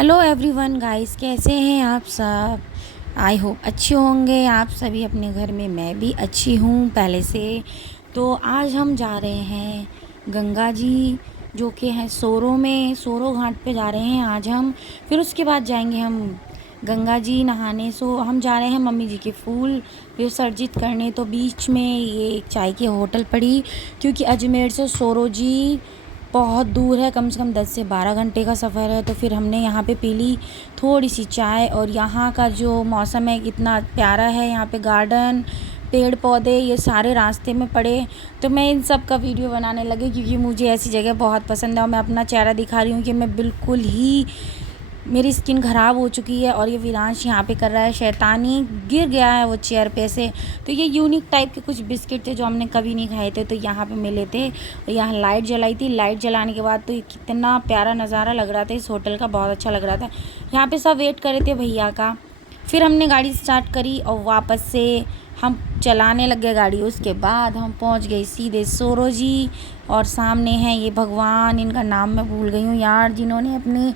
Hello everyone guys, कैसे हैं आप सब। आई होप अच्छे होंगे आप सभी अपने घर में। मैं भी अच्छी हूँ पहले से। तो आज हम जा रहे हैं गंगा जी, जो कि हैं सोरो में, सोरो घाट पे जा रहे हैं आज हम। फिर उसके बाद जाएंगे हम गंगा जी नहाने। सो हम जा रहे हैं मम्मी जी के फूल विसर्जित करने। तो बीच में ये एक चाय की होटल पड़ी, क्योंकि अजमेर से सोरो जी बहुत दूर है, कम से कम 10 से 12 घंटे का सफ़र है। तो फिर हमने यहाँ पे पी ली थोड़ी सी चाय। और यहाँ का जो मौसम है कितना प्यारा है, यहाँ पे गार्डन, पेड़ पौधे ये सारे रास्ते में पड़े। तो मैं इन सब का वीडियो बनाने लगी, क्योंकि मुझे ऐसी जगह बहुत पसंद है। और मैं अपना चेहरा दिखा रही हूँ कि मैं बिल्कुल ही, मेरी स्किन ख़राब हो चुकी है। और ये विरांश यहाँ पे कर रहा है शैतानी, गिर गया है वो चेयर पे से। तो ये यूनिक टाइप के कुछ बिस्किट थे जो हमने कभी नहीं खाए थे, तो यहाँ पे मिले थे। और यहाँ लाइट जलाई थी। लाइट जलाने के बाद तो ये कितना प्यारा नज़ारा लग रहा था इस होटल का, बहुत अच्छा लग रहा था। यहाँ पे सब वेट कर रहे थे भैया का। फिर हमने गाड़ी स्टार्ट करी और वापस से हम चलाने लग गए गाड़ी। उसके बाद हम पहुंच गए सीधे सोरो जी। और सामने हैं ये भगवान, इनका नाम मैं भूल गई हूँ यार, जिन्होंने अपने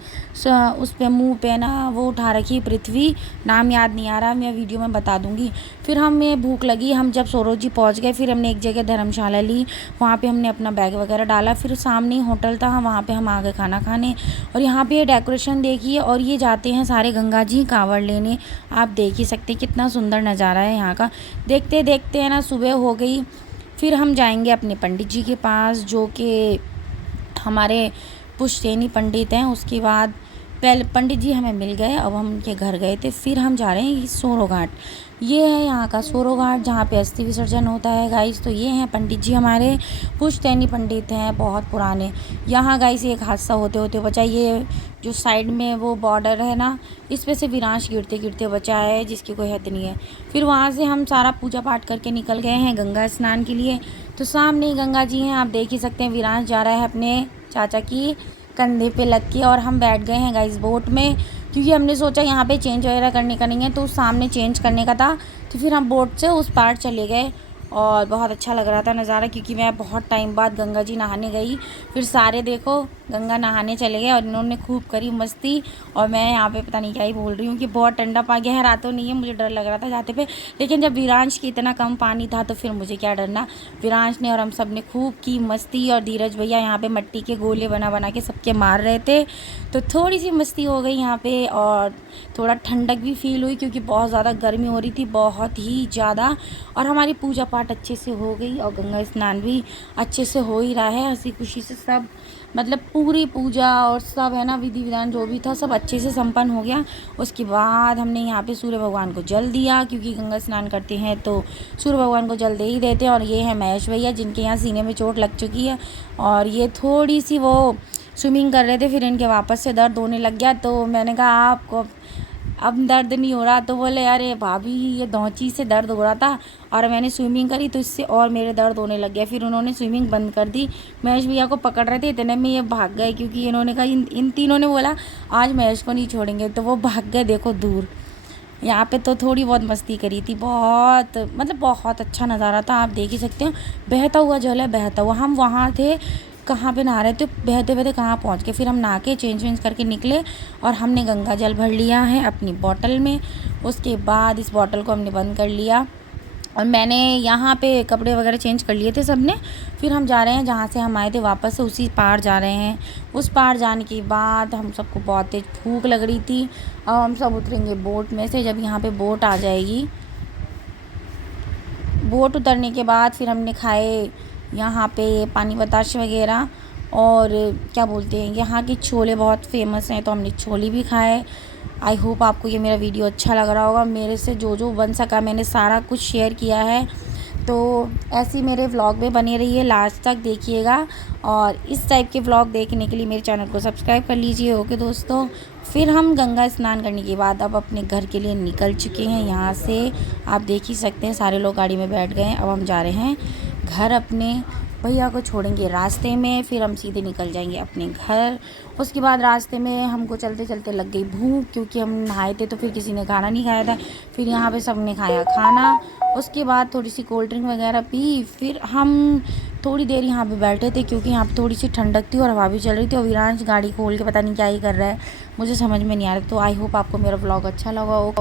उस पे मुंह पे ना वो उठा रखी पृथ्वी, नाम याद नहीं आ रहा, मैं वीडियो में बता दूंगी। फिर हमें भूख लगी, हम जब सोरो जी पहुँच गए फिर हमने एक जगह धर्मशाला ली, वहाँ पे हमने अपना बैग वगैरह डाला। फिर सामने ही होटल था, वहाँ पे हम आ गए खाना खाने। और यहाँ पे डेकोरेशन देखिए। और ये जाते हैं सारे गंगा जी कांवड़ लेने, आप देख ही सकते कितना सुंदर नज़ारा है यहाँ का। देखते देखते है ना सुबह हो गई। फिर हम जाएंगे अपने पंडित जी के पास, जो कि हमारे पुश्तैनी पंडित हैं। उसके बाद पहले पंडित जी हमें मिल गए, अब हम उनके घर गए थे। फिर हम जा रहे हैं सोरो घाट। ये है यहाँ का सोरो घाट, जहाँ पे अस्थि विसर्जन होता है गाइस। तो ये हैं पंडित जी हमारे, पुश्तैनी पंडित हैं, बहुत पुराने। यहाँ गाइस एक हादसा होते होते बचा। ये जो साइड में वो बॉर्डर है ना, इस पे से विरांश गिरते गिरते बचा है, जिसकी कोई हद नहीं है। फिर वहाँ से हम सारा पूजा पाठ करके निकल गए हैं गंगा स्नान के लिए। तो सामने ही गंगा जी हैं, आप देख ही सकते हैं। विरांश जा रहा है अपने चाचा की कंधे पे लग के, और हम बैठ गए हैं गाइस बोट में, क्योंकि हमने सोचा यहाँ पे चेंज वगैरह करने का नहीं है, तो सामने चेंज करने का था। तो फिर हम बोट से उस पार चले गए। और बहुत अच्छा लग रहा था नज़ारा, क्योंकि मैं बहुत टाइम बाद गंगा जी नहाने गई। फिर सारे देखो गंगा नहाने चले गए और इन्होंने खूब करी मस्ती। और मैं यहाँ पे पता नहीं क्या ही बोल रही हूँ कि बहुत ठंडा पा गया है, रातों नहीं है, मुझे डर लग रहा था जाते पे। लेकिन जब विरांश की इतना कम पानी था तो फिर मुझे क्या डरना। विरांश ने और हम सब ने खूब की मस्ती। और धीरज भैया यहाँ पे मट्टी के गोले बना बना के सबके मार रहे थे, तो थोड़ी सी मस्ती हो गई यहाँ पे। और थोड़ा ठंडक भी फील हुई, क्योंकि बहुत ज़्यादा गर्मी हो रही थी, बहुत ही ज़्यादा। और हमारी पूजा पाठ अच्छे से हो गई और गंगा स्नान भी अच्छे से हो ही रहा है, हंसी खुशी से सब, मतलब पूरी पूजा और सब है ना, विधि विधान जो भी था सब अच्छे से संपन्न हो गया। उसके बाद हमने यहाँ पे सूर्य भगवान को जल दिया, क्योंकि गंगा स्नान करते हैं तो सूर्य भगवान को जल दे ही देते हैं। और ये है महेश भैया, जिनके यहाँ सीने में चोट लग चुकी है, और ये थोड़ी सी वो स्विमिंग कर रहे थे, फिर इनके वापस से दर्द होने लग गया। तो मैंने कहा आपको अब दर्द नहीं हो रहा, तो बोले अरे भाभी ये धौंची से दर्द हो रहा था और मैंने स्विमिंग करी तो इससे और मेरे दर्द होने लग गया। फिर उन्होंने स्विमिंग बंद कर दी। महेश भैया को पकड़ रहे थे, इतने में ये भाग गए, क्योंकि इन्होंने कहा इन तीनों ने बोला आज महेश को नहीं छोड़ेंगे, तो वो भाग गए देखो दूर। यहाँ पे तो थोड़ी बहुत मस्ती करी थी, बहुत मतलब बहुत अच्छा नज़ारा था, आप देख ही सकते हो। बहता हुआ जल है, बहता हुआ। हम वहाँ थे, कहाँ पे नहा रहे थे, बहते बहते कहाँ पहुँच गए। फिर हम नहा के चेंज वेंज करके निकले और हमने गंगा जल भर लिया है अपनी बोतल में। उसके बाद इस बोतल को हमने बंद कर लिया और मैंने यहाँ पे कपड़े वगैरह चेंज कर लिए थे सबने। फिर हम जा रहे हैं जहाँ से हम आए थे वापस से उसी पार जा रहे हैं। उस पार जाने के बाद हम सबको बहुत तेज़ भूख लग रही थी। अब हम सब उतरेंगे बोट में से, जब यहाँ पे बोट आ जाएगी। बोट उतरने के बाद फिर हमने खाए यहाँ पे पानी बताश वगैरह, और क्या बोलते हैं यहाँ के छोले बहुत फेमस हैं, तो हमने छोले भी खाए। आई होप आपको ये मेरा वीडियो अच्छा लग रहा होगा। मेरे से जो जो बन सका मैंने सारा कुछ शेयर किया है। तो ऐसे ही मेरे व्लॉग में बने रहिए, लास्ट तक देखिएगा। और इस टाइप के व्लॉग देखने के लिए मेरे चैनल को सब्सक्राइब कर लीजिए। ओके दोस्तों, फिर हम गंगा स्नान करने के बाद अब अपने घर के लिए निकल चुके हैं। यहाँ से आप देख ही सकते हैं सारे लोग गाड़ी में बैठ गए हैं। अब हम जा रहे हैं घर, अपने भैया को छोड़ेंगे रास्ते में, फिर हम सीधे निकल जाएंगे अपने घर। उसके बाद रास्ते में हमको चलते चलते लग गई भूख, क्योंकि हम नहाए थे तो फिर किसी ने खाना नहीं खाया था। फिर यहाँ पे सबने खाया खाना। उसके बाद थोड़ी सी कोल्ड ड्रिंक वगैरह पी। फिर हम थोड़ी देर यहाँ पे बैठे थे क्योंकि यहाँ पे थोड़ी सी ठंडक थी और हवा भी चल रही थी। और वीरांश गाड़ी खोल के पता नहीं क्या ही कर रहा है, मुझे समझ में नहीं आ रहा। तो आई होप आपको मेरा व्लॉग अच्छा लगा हो।